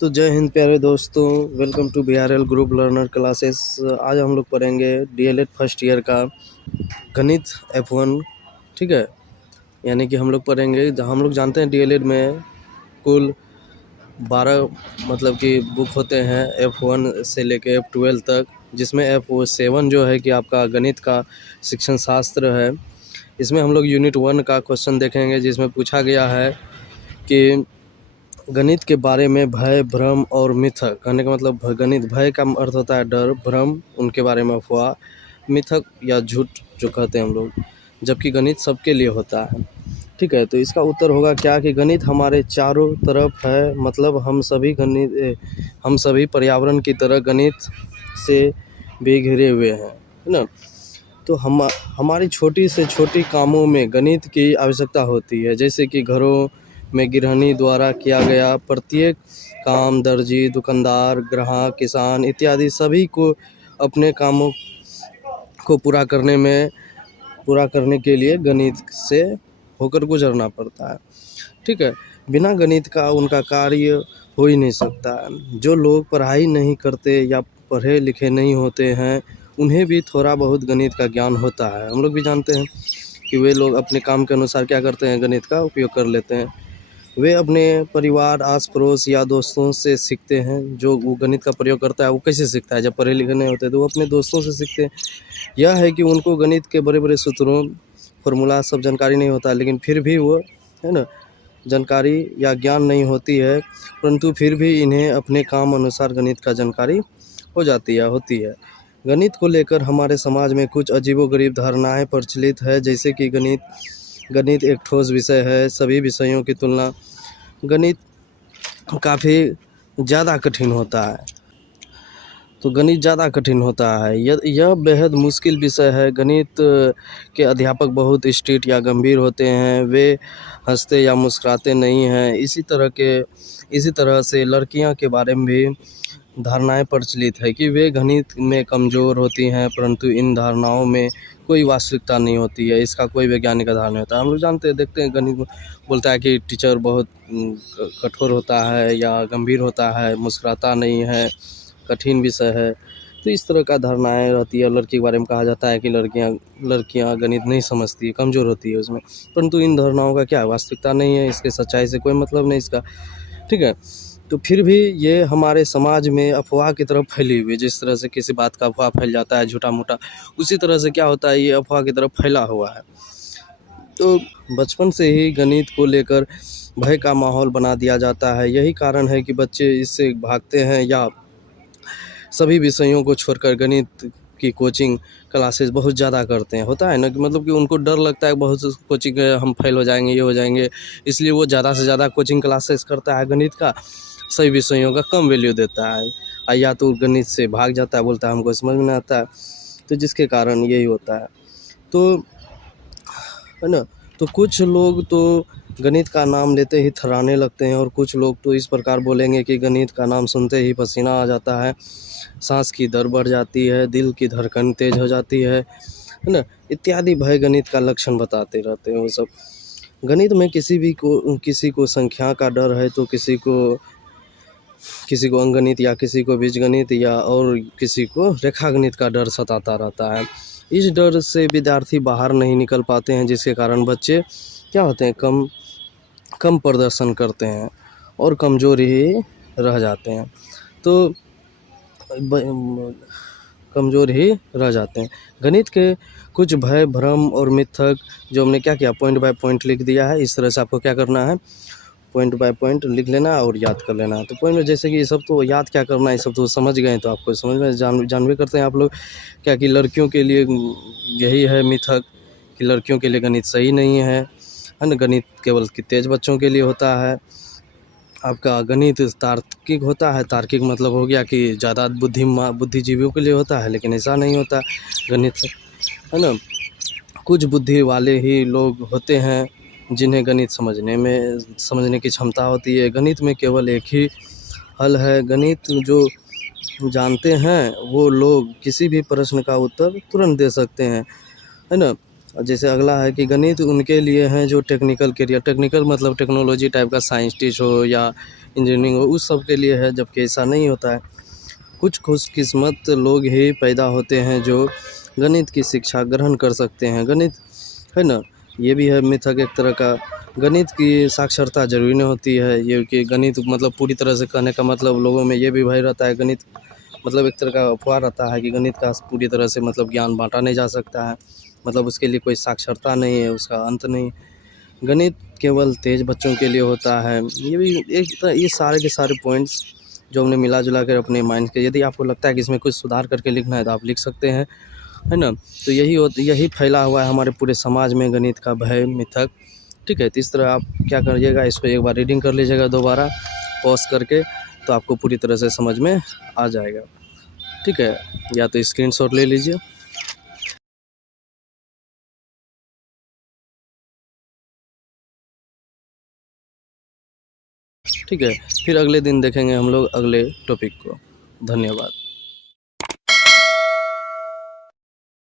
तो जय हिंद प्यारे दोस्तों, welcome to BRL group learner classes. आज हम लोग पढ़ेंगे DLED फर्स्ट ईयर का गणित F1। ठीक है, यानी कि हम लोग पढ़ेंगे, हम लोग जानते हैं DLED में कुल 12 मतलब कि बुक होते हैं F1 से लेके F12 तक, जिसमें F7 जो है कि आपका गणित का शिक्षण शास्त्र है। इसमें हम लोग यूनिट 1 का क्वेश्चन देखेंगे, जिसमें पूछा गया है कि गणित के बारे में भय, भ्रम और मिथक। कहने का मतलब गणित, भय का अर्थ होता है डर, भ्रम उनके बारे में अफवाह, मिथक या झूठ जो कहते हैं हम लोग, जबकि गणित सबके लिए होता है। ठीक है, तो इसका उत्तर होगा क्या कि गणित हमारे चारों तरफ है, मतलब हम सभी पर्यावरण की तरह गणित से भी घिरे हुए हैं, है ना। तो हमारी छोटी से छोटी कामों में गणित की आवश्यकता होती है, जैसे कि घरों में गृहिणी द्वारा किया गया प्रत्येक काम, दर्जी, दुकानदार, ग्राहक, किसान इत्यादि सभी को अपने कामों को पूरा करने के लिए गणित से होकर गुजरना पड़ता है। ठीक है, बिना गणित का उनका कार्य हो ही नहीं सकता। जो लोग पढ़ाई नहीं करते या पढ़े लिखे नहीं होते हैं, उन्हें भी थोड़ा बहुत गणित का ज्ञान होता है। हम लोग भी जानते हैं कि वे लोग अपने काम के अनुसार क्या करते हैं, गणित का उपयोग कर लेते हैं। वे अपने परिवार, आस पड़ोस या दोस्तों से सीखते हैं। जो वो गणित का प्रयोग करता है वो कैसे सीखता है, जब पढ़े लिखे नहीं होते तो वो अपने दोस्तों से सीखते हैं। यह है कि उनको गणित के बड़े बड़े सूत्रों, फॉर्मूला सब जानकारी नहीं होता, लेकिन फिर भी वो, है ना, जानकारी या ज्ञान नहीं होती है, परंतु फिर भी इन्हें अपने काम अनुसार गणित का जानकारी होती है। गणित को लेकर हमारे समाज में कुछ अजीबोगरीब धारणाएं प्रचलित है, जैसे कि गणित एक ठोस विषय है, सभी विषयों की तुलना गणित काफ़ी ज़्यादा कठिन होता है। तो गणित ज़्यादा कठिन होता है, यह बेहद मुश्किल विषय है। गणित के अध्यापक बहुत स्ट्रिक्ट या गंभीर होते हैं, वे हंसते या मुस्कुराते नहीं हैं। इसी तरह से लड़कियां के बारे में भी धारणाएं प्रचलित है कि वे गणित में कमज़ोर होती हैं, परंतु इन धारणाओं में कोई वास्तविकता नहीं होती है, इसका कोई वैज्ञानिक आधार नहीं होता। हम लोग जानते हैं, देखते हैं, गणित बोलता है कि टीचर बहुत कठोर होता है या गंभीर होता है, मुस्कुराता नहीं है, कठिन विषय है। तो इस तरह का धारणाएं रहती है। लड़की के बारे में कहा जाता है कि लड़कियां गणित नहीं समझती है, कमज़ोर होती है उसमें, परंतु इन धारणाओं का क्या वास्तविकता नहीं है, इसके सच्चाई से कोई मतलब नहीं इसका। ठीक है, तो फिर भी ये हमारे समाज में अफवाह की तरफ फैली हुई है। जिस तरह से किसी बात का अफवाह फैल जाता है झूठा मूठा, उसी तरह से क्या होता है, ये अफवाह की तरफ फैला हुआ है। तो बचपन से ही गणित को लेकर भय का माहौल बना दिया जाता है। यही कारण है कि बच्चे इससे भागते हैं या सभी विषयों को छोड़कर गणित की कोचिंग क्लासेस बहुत ज़्यादा करते हैं। होता है ना कि मतलब कि उनको डर लगता है बहुत कोचिंग हम फेल हो जाएंगे, ये हो जाएंगे, इसलिए वो ज़्यादा से ज़्यादा कोचिंग क्लासेस करता है गणित का, सभी विषयों का कम वैल्यू देता है, या तो गणित से भाग जाता है, बोलता है हमको समझ में नहीं आता है। तो जिसके कारण यही होता है। तो है ना, तो कुछ लोग तो गणित का नाम लेते ही थर्राने लगते हैं, और कुछ लोग तो इस प्रकार बोलेंगे कि गणित का नाम सुनते ही पसीना आ जाता है, सांस की दर बढ़ जाती है, दिल की धड़कन तेज हो जाती है ना, इत्यादि भय गणित का लक्षण बताते रहते हैं वो सब। गणित में किसी को संख्या का डर है, तो किसी को अंकगणित या किसी को बीजगणित या और किसी को रेखागणित का डर सताता रहता है। इस डर से विद्यार्थी बाहर नहीं निकल पाते हैं, जिसके कारण बच्चे क्या होते हैं, कम प्रदर्शन करते हैं और कमज़ोर ही रह जाते हैं। तो कमज़ोर ही रह जाते हैं। गणित के कुछ भय, भ्रम और मिथक जो हमने क्या किया, पॉइंट बाय पॉइंट लिख दिया है। इस तरह से आपको क्या करना है, पॉइंट बाय पॉइंट लिख लेना और याद कर लेना है। तो पॉइंट में जैसे कि ये सब तो याद क्या करना है, ये सब तो समझ गए, तो आपको समझ में जानवे करते हैं आप लोग क्या कि लड़कियों के लिए यही है मिथक कि लड़कियों के लिए गणित सही नहीं है ना। गणित केवल कि तेज बच्चों के लिए होता है। आपका गणित तार्किक होता है, तार्किक मतलब हो गया कि ज़्यादा बुद्धिजीवियों के लिए होता है, लेकिन ऐसा नहीं होता गणित से, है ना। कुछ बुद्धि वाले ही लोग होते हैं जिन्हें गणित समझने की क्षमता होती है। गणित में केवल एक ही हल है। गणित जो जानते हैं वो लोग किसी भी प्रश्न का उत्तर तुरंत दे सकते हैं, है ना। जैसे अगला है कि गणित उनके लिए हैं जो टेक्निकल करियर, टेक्निकल मतलब टेक्नोलॉजी टाइप का, साइंटिस्ट हो या इंजीनियरिंग हो, उस सब के लिए है, जबकि ऐसा नहीं होता है। कुछ खुशकिस्मत लोग ही पैदा होते हैं जो गणित की शिक्षा ग्रहण कर सकते हैं। गणित है ना, ये भी है मिथक एक तरह का। गणित की साक्षरता ज़रूरी नहीं होती है, ये कि गणित मतलब पूरी तरह से, कहने का मतलब लोगों में ये भी भय रहता है, गणित मतलब एक तरह का अफवाह रहता है कि गणित का पूरी तरह से मतलब ज्ञान बांटा नहीं जा सकता है, मतलब उसके लिए कोई साक्षरता नहीं है, उसका अंत नहीं। गणित केवल तेज बच्चों के लिए होता है। ये भी एक ये सारे के सारे पॉइंट्स जो हमने मिला जुला कर अपने माइंड के, यदि आपको लगता है कि इसमें कुछ सुधार करके लिखना है तो आप लिख सकते हैं, है ना। तो यही फैला हुआ है हमारे पूरे समाज में, गणित का भय, मिथक। ठीक है, तो इस तरह आप क्या करिएगा, इसको एक बार रीडिंग कर लीजिएगा दोबारा पॉज करके, तो आपको पूरी तरह से समझ में आ जाएगा। ठीक है, या तो स्क्रीनशॉट ले लीजिए। ठीक है, फिर अगले दिन देखेंगे हम लोग अगले टॉपिक को। धन्यवाद।